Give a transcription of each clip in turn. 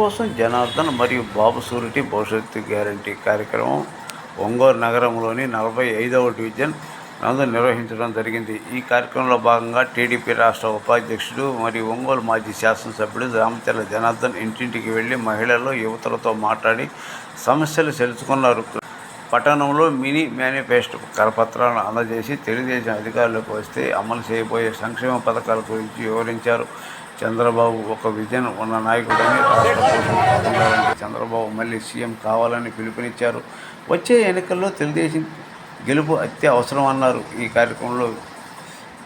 కోసం జనార్దన్ మరియు బాబు సూరిటీ భవిష్యత్తు గ్యారంటీ కార్యక్రమం ఒంగోలు నగరంలోని నలభై ఐదవ డివిజన్ నందు నిర్వహించడం జరిగింది. ఈ కార్యక్రమంలో భాగంగా టీడీపీ రాష్ట్ర ఉపాధ్యక్షుడు మరియు ఒంగోలు మాజీ శాసనసభ్యుడు రామచర్ల జనార్దన్ ఇంటింటికి వెళ్ళి మహిళలు యువతలతో మాట్లాడి సమస్యలు తెలుసుకున్నారు. పట్టణంలో మినీ మేనిఫెస్టో కరపత్రాలను అందజేసి తెలుగుదేశం అధికారులకు వస్తే అమలు చేయబోయే సంక్షేమ పథకాల గురించి వివరించారు. చంద్రబాబు ఒక విజన్ ఉన్న నాయకుడని రాష్ట్ర చంద్రబాబు మళ్ళీ సీఎం కావాలని పిలుపునిచ్చారు. వచ్చే ఎన్నికల్లో తెలుగుదేశం గెలుపు అత్యవసరం అన్నారు. ఈ కార్యక్రమంలో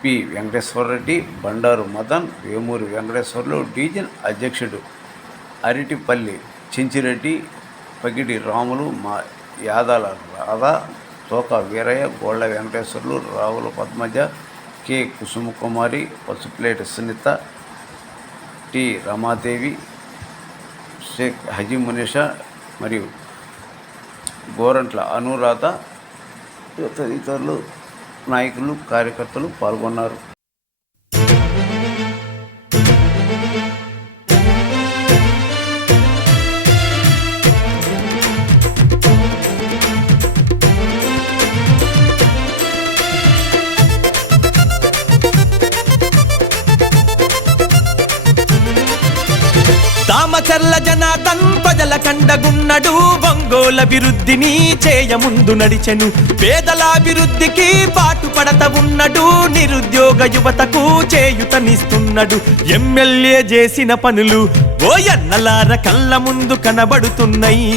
పి వెంకటేశ్వరరెడ్డి బండారు మదన్ వేమూరి వెంకటేశ్వర్లు డీజన్ అధ్యక్షుడు అరిటిపల్లి చెంచిరెడ్డి పగిడి రాములు మా యాదాల రాధా తోక వీరయ్య గోళ్ళ వెంకటేశ్వర్లు రావుల పద్మజ కె కుసుమకుమారి పసుపులేటి సునీత టి రమాదేవి షేక్ హజీ మునిషా మరియు గోరంట్ల అనురాధ తదితరులు నాయకులు కార్యకర్తలు పాల్గొన్నారు. దామచర్ల జనార్దన్ ప్రజల కండగున్నడు. ఒంగోల అభివృద్ధిని చేయముందు నడిచెను. పేదలాభివృద్ధికి పాటు పాటుపడత ఉన్నడు. నిరుద్యోగ యువతకు చేయుతనిస్తున్నడు. ఎమ్మెల్యే చేసిన పనులు ఓ ఎన్నలార కళ్ళ ముందు కనబడుతున్నాయి.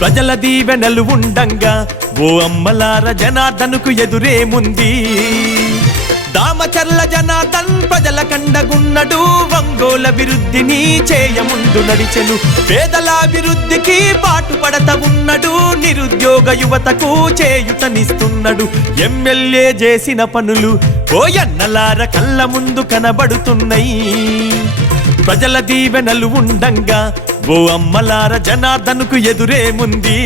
ప్రజల దీవెనలు ఉండంగా ఓ అమ్మలార జనార్దనుకు ఎదురేముంది దామచర్ల జనార్దన్ ప్రజల కండగున్నడు ఒంగోల అభివృద్ధిని చేయముందు నడిచెను. పేదలాభివృద్ధికి పాటుపడత ఉన్నడు నిరుద్యోగ యువతకు చేయుతనిస్తున్నడు ఎమ్మెల్యే చేసిన పనులు ఓయన్నలార కళ్ళ ముందు కనబడుతున్నాయి. ప్రజల దీవెనలు ఉండంగా ఓ అమ్మలార జనార్దనుకు ఎదురేముంది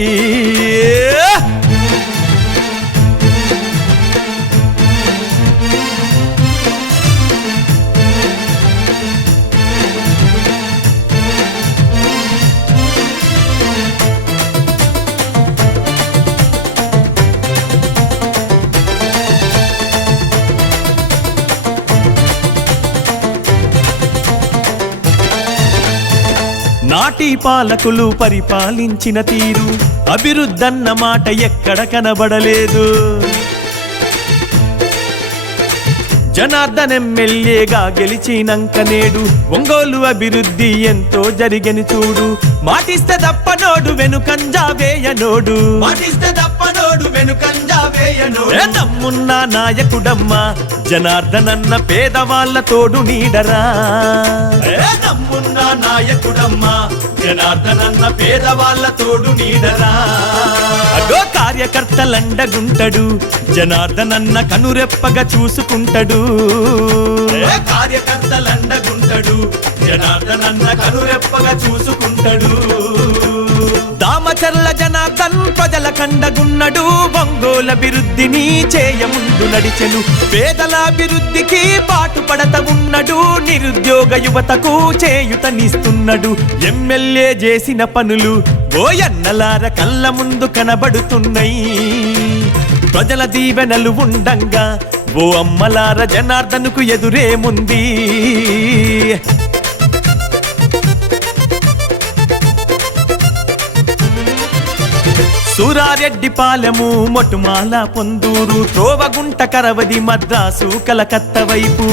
పార్టీ పాలకులు పరిపాలించిన తీరు. అభివృద్ధన్న మాట ఎక్కడ కనబడలేదు. జనార్దన్ ఎమ్మెల్యేగా గెలిచినంక నేడు ఒంగోలు అభివృద్ధి ఎంతో జరిగని చూడు. మాటిస్తే తప్పనోడు వెనుకంజా వేయనోడు మాటిస్తే తప్పనోడు వెనుకంజా వేయనోడు తమ్మున్న నాయకుడమ్మా జనార్దన్ అన్న పేదవాళ్ళ తోడు నీడరా. తమ్మున్న నాయకుడమ్మా జనార్దన్ అన్న పేదవాళ్ళ తోడు నీడరా. అగో కార్యకర్తలండగుంటడు జనార్దన్ అన్న కనురెప్పగా చూసుకుంటాడు. కార్యకర్తలండగుంటడు జనార్దన్ అన్న కనురెప్పగా చూసుకుంటాడు. దామచర్ల జనార్దన్ ప్రజల కండగున్నడు ఒంగోల అభివృద్ధిని చేయముందు నడిచెను. పేదల అభివృద్ధికి పాటుపడత ఉన్నడు నిరుద్యోగ యువతకు చేయుతనిస్తున్నాడు. ఎమ్మెల్యే చేసిన పనులు ఓయన్నలార కళ్ళ ముందు కనబడుతున్నాయి. ప్రజల దీవెనలు ఉండంగా ఓ అమ్మలార జనార్దనుకు ఎదురేముంది సూరారెడ్డి పాలెము మొటుమాల పొందూరు త్రోవగుంట కరవది మద్రాసు కలకత్త వైపు.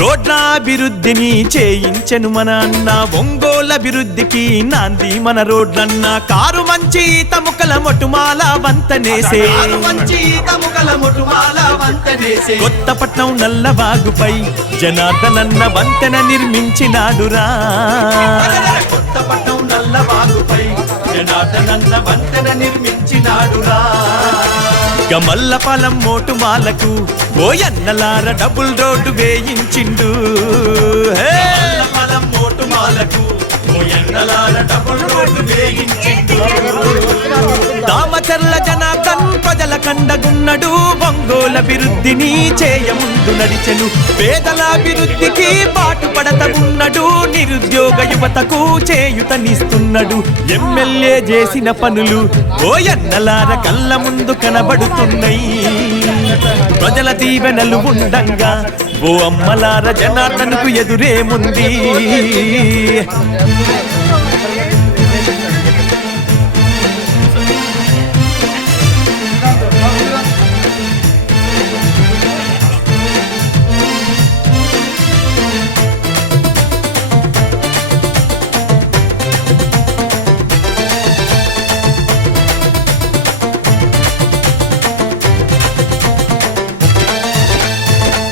రోడ్ల అభివృద్ధిని చేయించెను మన అన్న. ఒంగోల అభివృద్ధికి నాంది మన రోడ్లన్న. కారు మంచి తముకల మొటుమాల వంతనేసే. కొత్తపట్నం నల్లబాగుపై జనార్దనన్న వంతెన నిర్మించినాడురా. కొత్తపట్నం నల్లబాగుపై జనార్దనన్న వంతెన నిర్మించినాడురా. గమల్ల గమల్లపాలెం మోటుమాలకు ఓయన్నలార డబుల్ రోడ్డు వేయించిండు. హే! మోటు మోటుమాలకు ఓయన్నలార డబుల్ రోడ్డు వేయించిండు. దామచర్ల జనార్దన్ ప్రజల కండగున్నడు ఒంగోల అభివృద్ధిని చేయముందు నడిచెను. పేదల అభివృద్ధికి పాటు పడత నిరుద్యోగ యువతకు చేయుతనిస్తున్నాడు. ఎమ్మెల్యే చేసిన పనులు ఓ ఎన్నలార కళ్ళ ముందు కనబడుతున్నాయి. ప్రజల దీవెనలు ఉండంగా ఓ అమ్మలార జనార్దనకు ఎదురేముంది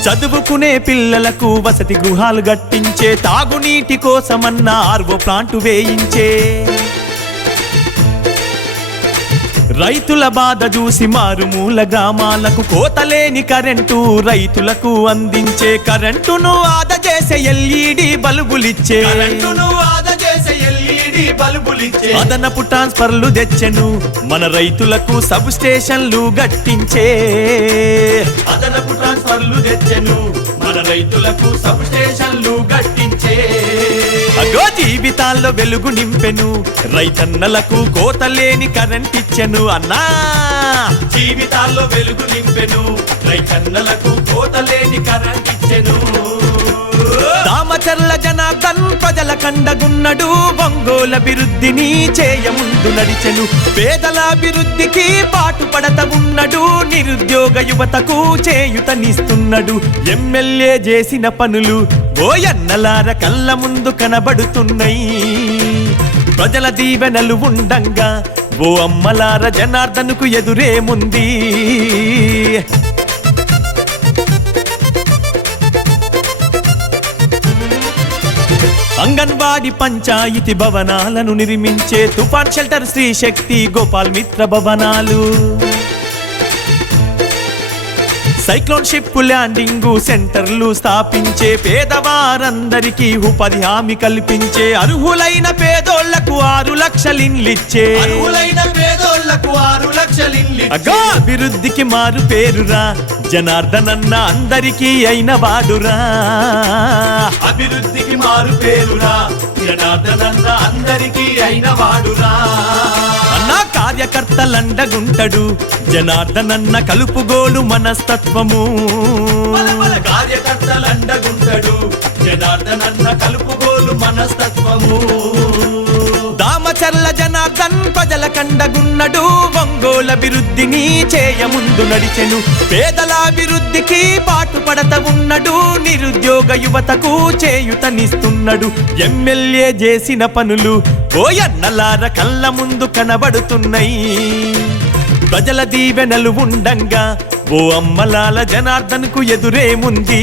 చదువుకునే పిల్లలకు వసతి గృహాలు గట్టించే తాగునీటి కోసమన్న ఆర్వో ప్లాంటు వేయించే. రైతుల బాధ చూసి మారుమూల గ్రామాలకు కోతలేని కరెంటు రైతులకు అందించే. కరెంటును ఆదా చేసే ఎల్ఈడి బల్బులిచ్చే. కరెంటును ఆదా ఎల్ఈడి బల్బులిచ్చే. అదనపు ట్రాన్స్ఫర్లు తెచ్చెను. మన రైతులకు సబ్ స్టేషన్లు గట్టించే. అదనపు ట్రాన్స్ఫర్లు తెచ్చెను. మన రైతులకు సబ్ స్టేషన్లు గట్టించే. అగో జీవితాల్లో వెలుగు నింపెను. రైతన్నలకు కోతలేని కరెంట్ ఇచ్చెను అన్నా. జీవితాల్లో వెలుగు నింపెను. రైతన్నలకు కోతలేని కరెంట్ ఇచ్చెను. చర్ల జనార్దన్ ప్రజల కండగున్నడు. ఒంగోల అభివృద్ధిని చేయముందు నడిచెను. పేదల అభివృద్ధికి పాటుపడత ఉన్నడు. నిరుద్యోగ యువతకు చేయుతనిస్తున్నడు. ఎమ్మెల్యే చేసిన పనులు ఓయన్నలార కళ్ళ ముందు కనబడుతున్నాయి. ప్రజల దీవెనలు ఉండంగా ఓ అమ్మలార జనార్దనుకు ఎదురేముంది అంగన్వాడి పంచాయతీ భవనాలను నిర్మించే తుఫాన్ షెల్టర్ శ్రీ శక్తి గోపాల్ మిత్ర భవనాలు. సైక్లోన్ షిప్ ల్యాండింగ్ సెంటర్లు స్థాపించే పేదవారందరికీ ఉపాధి హామీ కల్పించే అర్హులైన పేదోళ్ళకు ఆరు లక్షలిన్లిచ్చే. అర్హులైన పేదోళ్ళకు ఆరు లక్షలిల్లి అభివృద్ధికి మారు పేరురా. జనార్దనన్న అందరికీ అయిన వాడురా. అభివృద్ధికి మారు పేరురా. జనార్దనన్న అందరికీ అయిన వాడురా. అన్న కార్యకర్తలండగుంటడు జనార్దనన్న కలుపుగోలు మనస్తత్వము. మన మన కార్యకర్తలండగుంటడు జనార్దనన్న కలుపుగోలు మనస్తత్వము. దామచర్ల జనార్దన్ ప్రజల కండగున్నడు ఒంగోలభివృద్ధిని చేయముందు నడిచెను. పేదల అభివృద్ధికి పాటు ఉన్నడు నిరుద్యోగ యువతకు చేయుతనిస్తున్నడు. ఎమ్మెల్యే చేసిన పనులు ఓయన్నలార కళ్ళ ముందు కనబడుతున్నాయి. ప్రజల దీవెనలు ఉండంగా ఓ అమ్మలాల జనార్దన్కు ఎదురేముంది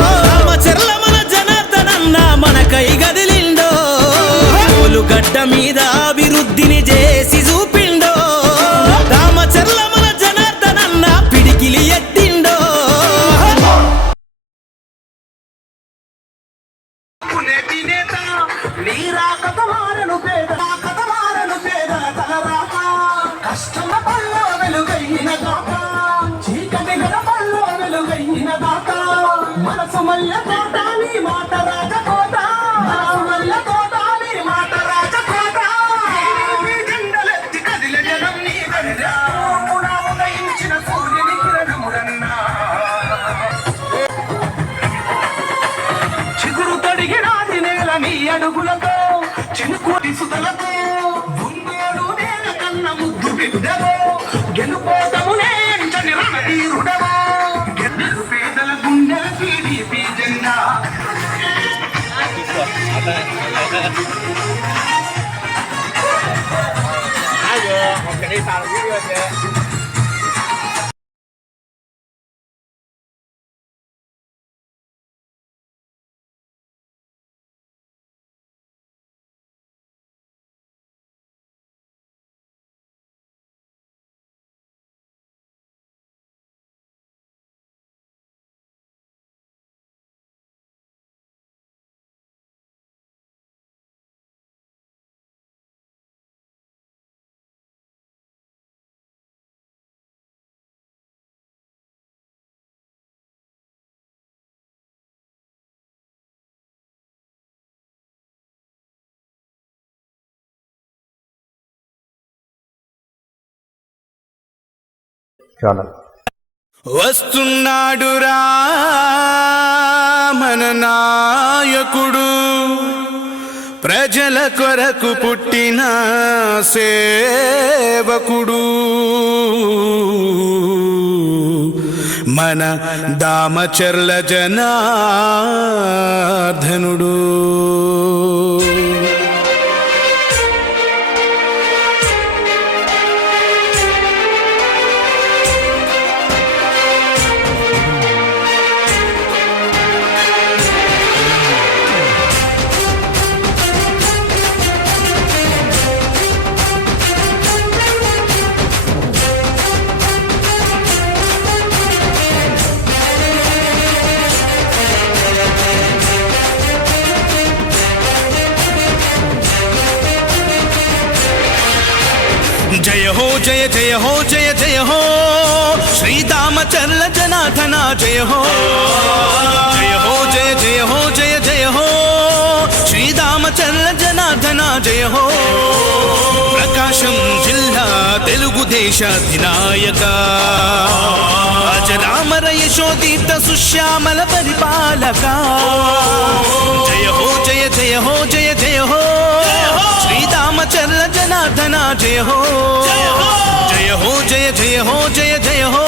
నీరా కథమారను పేద కథమారను పేద తలరాక కష్టమ పల్లో వెలుగైన దాత. చీకటి గల పల్లో వెలుగైన మనసు మల్ల తోట Ayo, mau jadi sarung juga ya. Channel వస్తున్నాడురా మన నాయకుడు. ప్రజల కొరకు పుట్టిన సేవకుడు. మన దామచర్ల జనార్దనుడు. జయ హో జయ జయ హో జయ జయ హో శ్రీరామచర్ల జనాథన జయ హో జయ హో జయ జయ హో జయ జయ హో శ్రీరామచర్ల జనాథన జయ హో ప్రకాశం జిల్లా తెలుగుదేశ అధినాయక అజరామర యశోదీత సుశ్యామల పరిపాలక జయ హో జయ జయ హో జయ జయ హో శ్రీరామచర్ల జనార్దన జయ హో జయ హో జయ జయ హో జయ జయ హో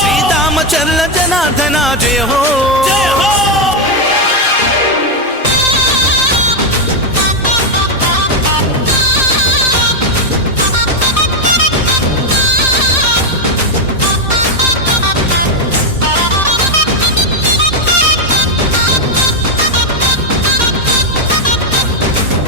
శ్రీరామచర్ల జనార్దన జయ హో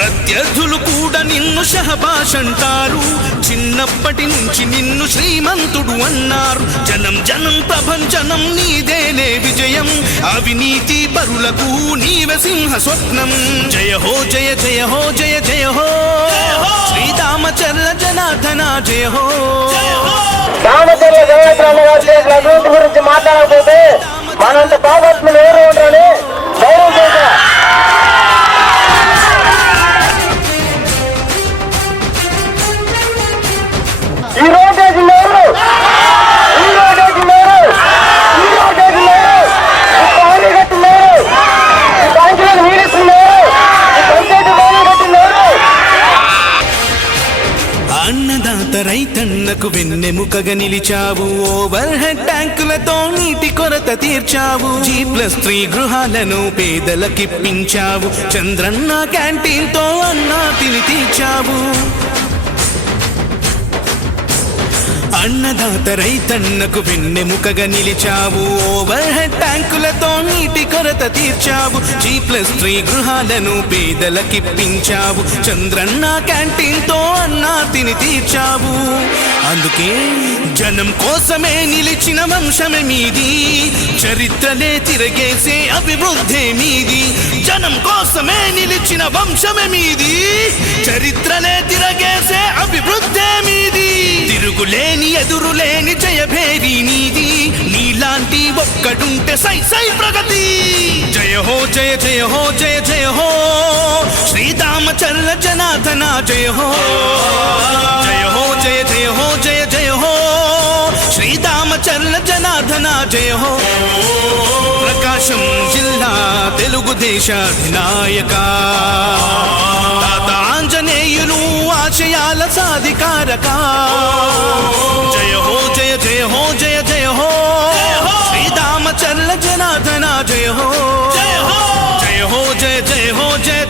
ప్రత్యర్థులు కూడా నిన్ను షహబాష్ అంటారు. చిన్నప్పటి నుంచి నిన్ను శ్రీమంతుడు అన్నారు. జనం జనం ప్రపంచనం నీదేనే విజయం. అవినీతి పరులకు నీవ సింహ స్వప్నం. జయ హో జయ జయ హో జయ జయ హో. శ్రీరామచర్ల జనార్దన జయ హో. రామచర్య జయత్రమ్మ గారు గురించి మాట్లాడకపోతే మనంత పాపత్ములు ఎవరు ఉంటారని వెన్నెముకగా నిలిచావు. ఓవర్ హెడ్ ట్యాంకులతో నీటి కొరత తీర్చావు. జీ ప్లస్ త్రీ గృహాలను పేదలకిప్పించావు. చంద్రన్న క్యాంటీన్తో అన్నా తిని తీర్చావు. అన్నదాత రైతన్నకు వెన్నెముకగా నిలిచావు. ఓవర్ హెడ్ ట్యాంకులతో నీటి కొరత తీర్చావు. జీ ప్లస్ త్రీ గృహాలను పేదలకిప్పించావు. చంద్రన్న క్యాంటీన్తో అన్నా తిని తీర్చావు. అందుకే జనం కోసమే నిలిచిన వంశమే మీది. చరిత్రనే తిరగేసే అభివృద్ధే మీది. జనం కోసమే నిలిచిన వంశమే మీది. చరిత్రనే తిరగేసే అభివృద్ధే మీది. తిరుగులేని ఎదురులేని జయభేరి నీది. నీలాంటి ఒక్కడుంటే సై సై ప్రగతి. జయ హో జయ జయ హో జయ జయ హో. శ్రీరామచర్ల జనార్దన జయ హో. జయ హో జయ జయ హో జయ జయ హో. శ్రీరామచర్ల జనార్దన జయ హో ప్రకాశం జిల్లా తెలుగుదేశ అధినాయక తాత ఆంజనేయులు ఆశయాల సాధికారక జయ హో జయ జయ హో జయ జయ హో శ్రీరామచర్ల జనార్దన జయ హో జయ హో జయ జయ హో జయ జయ హో శ్రీరామచర్ల జనార్దన జయ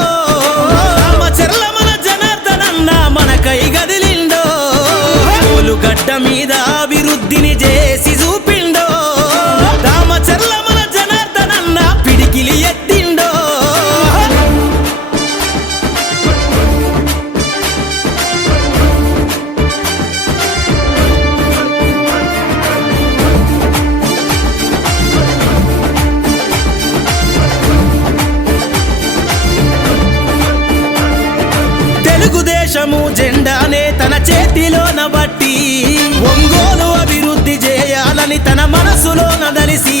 అని తన మనసులో నదలిసి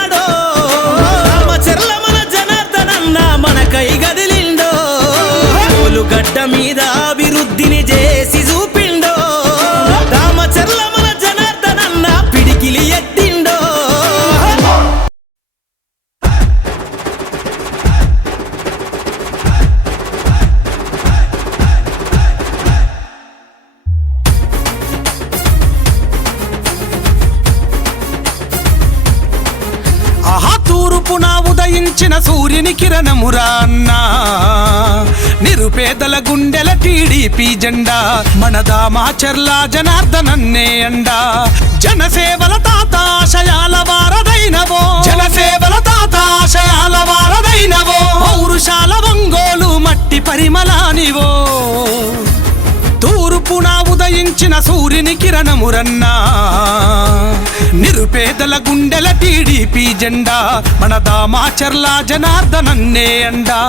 సూర్యుని కిరణమురన్నా. నిరుపేదల గుండెల టీడీపీ జెండా మన దామాచర్ల జనార్దనన్నే అండా.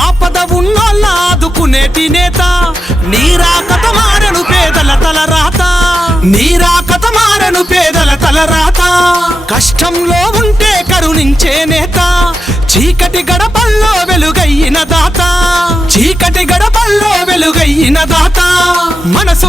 ఆపద ఉన్నోళ్ళ ఆదుకునేటి నేత నీరాకత మారను పేదల తల రాత నీరాకత మారను పేదల తలరాత. కష్టంలో ఉంటే కరుణించే నేత. చీకటి గడపల్లో వెలుగయ్యిన దాత. చీకటి గడపల్లో వెలుగయ్యిన దాత. మనసు